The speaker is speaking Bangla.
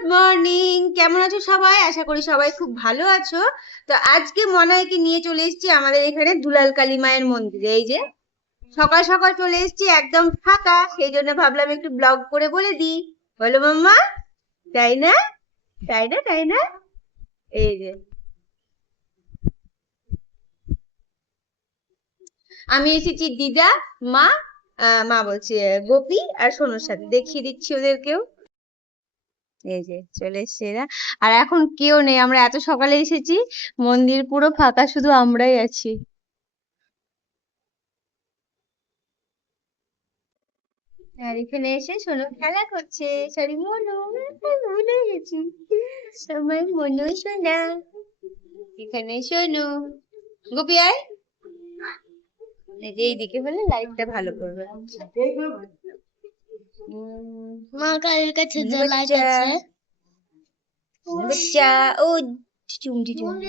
গুড মর্নিং, কেমন আছো সবাই? আশা করি সবাই খুব ভালো আছো। তো আজকে মনাইকে নিয়ে চলে এসেছি আমাদের এখানে দুলাল কালী মায়ের মন্দিরে। এই যে সকাল সকাল চলে এসেছি, একদম ফাঁকা, সেই জন্য ভাবলাম একটু ব্লগ করে বলে দিই। বলো মাম্মা, তাই না? তাই না? তাই না? এই যে আমি এসেছি দিদা, মা, মা বলছি, গোপী আর সোনুর সাথে। দেখিয়ে দিচ্ছি ওদেরকেও। এই যে চলে এসছে এরা। আর এখন কেউ নেই, আমরা এত সকালে এসেছি, মন্দির পুরো ফাঁকা, শুধু আমরাই আছি। আর এখানে এসে সোনু খেলা করছে। সরি, মনু, ভুলে গেছি, সময় মনু সোনা। এখানে সোনু, গোপি আয়। এই যে এইদিকে হলে লাইটটা ভালো করবে। মা কার কাছে যে লাইট বাচ্চা, আছে বাচ্চা, ও চুমটি চুমটি।